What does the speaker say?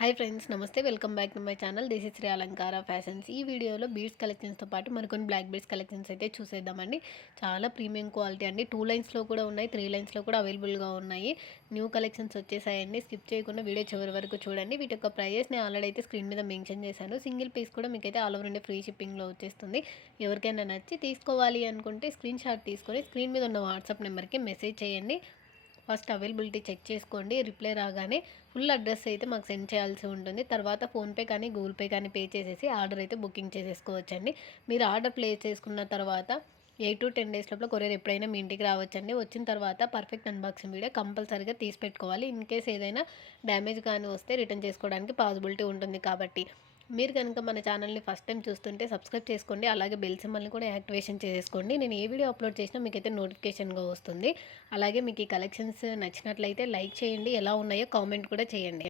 Hi friends, నమస్తే. Welcome back to my channel. This is Shri Alankara fashions. ఈ వీడియోలో beads కలెక్షన్స్తో పాటు మరికొన్ని బ్లాక్ బీడ్స్ కలెక్షన్స్ అయితే చూసేద్దామండి. చాలా ప్రీమియం క్వాలిటీ అండి. 2 లైన్స్లో కూడా ఉన్నాయి, 3 లైన్స్లో కూడా అవైలబుల్గా ఉన్నాయి. న్యూ కలెక్షన్స్ వచ్చేసాయండి. స్కిప్ చేయకుండా వీడియో చివరి వరకు చూడండి. వీటి యొక్క ప్రైజెస్ నేను ఆల్రెడీ అయితే స్క్రీన్ మీద మెన్షన్ చేశాను. సింగిల్ పీస్ కూడా మీకైతే ఆల్ ఓవర్ ఇండియా ఫ్రీ షిప్పింగ్లో వచ్చేస్తుంది. ఎవరికైనా నచ్చి తీసుకోవాలి అనుకుంటే స్క్రీన్ షాట్ తీసుకొని స్క్రీన్ మీద ఉన్న వాట్సాప్ నెంబర్కి మెసేజ్ చేయండి. ఫస్ట్ అవైలబిలిటీ చెక్ చేసుకోండి. రిప్లై రాగానే ఫుల్ అడ్రస్ అయితే మాకు సెండ్ చేయాల్సి ఉంటుంది. తర్వాత ఫోన్పే కానీ గూగుల్ పే కానీ పే చేసేసి ఆర్డర్ అయితే బుకింగ్ చేసేసుకోవచ్చండి. మీరు ఆర్డర్ ప్లేస్ చేసుకున్న తర్వాత 8 to 10 డేస్ లోపల కొరియర్ ఎప్పుడైనా మీ ఇంటికి రావచ్చండి. వచ్చిన తర్వాత పర్ఫెక్ట్ అన్బాక్సింగ్ వీడియో కంపల్సరీగా తీసి పెట్టుకోవాలి. ఇన్ కేస్ ఏదైనా డ్యామేజ్ కానీ వస్తే రిటర్న్ చేసుకోవడానికి పాసిబిలిటీ ఉంటుంది. కాబట్టి మీరు కనుక మన ఛానల్ని ఫస్ట్ టైం చూస్తుంటే సబ్స్క్రైబ్ చేసుకోండి. అలాగే బెల్ సింబల్ని కూడా యాక్టివేషన్ చేసుకోండి. నేను ఏ వీడియో అప్లోడ్ చేసినా మీకైతే నోటిఫికేషన్గా వస్తుంది. అలాగే మీకు ఈ కలెక్షన్స్ నచ్చినట్లయితే లైక్ చేయండి. ఎలా ఉన్నాయో కామెంట్ కూడా చేయండి.